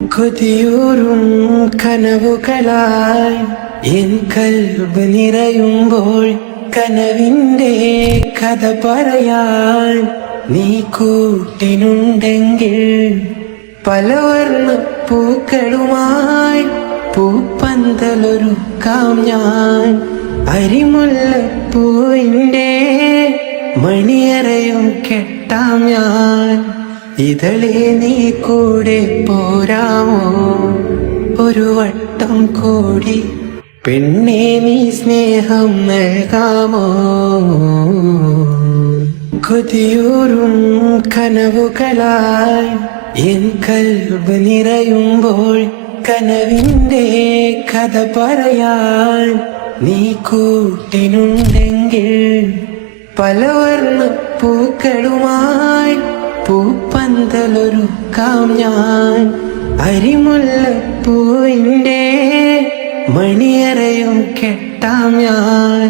കൊതിയൂറും കനവുകളായി N കൽബ് നിറയുമ്പോൾ കനവിൻ്റെ കഥ പറയാൻ നീ കൂട്ടിനുണ്ടെങ്കിൽ പലവർണ്ണ പൂക്കളുമായി പൂപ്പന്തലൊരുക്കാം ഞാൻ. അരിമുല്ലപ്പൂവിൻ്റെ മണിയറയും കെട്ടാം ഞാൻ. ഇതളെ നീ കൂടെ പോരാമോ ഒരു വട്ടം കൂടി, പെണ്ണെ നീ സ്നേഹം നൽകാമോ? കൊതിയൂറും കനവുകളായി എൻ കൽബ് നിറയുമ്പോൾ കനവിൻ്റെ കഥ പറയാൻ നീ കൂട്ടിനുണ്ടെങ്കിൽ പലവർണ്ണ പൂക്കളുമായി പൂപ്പന്തലൊരുക്കാം ഞാൻ. അരിമുല്ലപ്പൂവിൻ്റെ മണിയറയും കെട്ടാം ഞാൻ.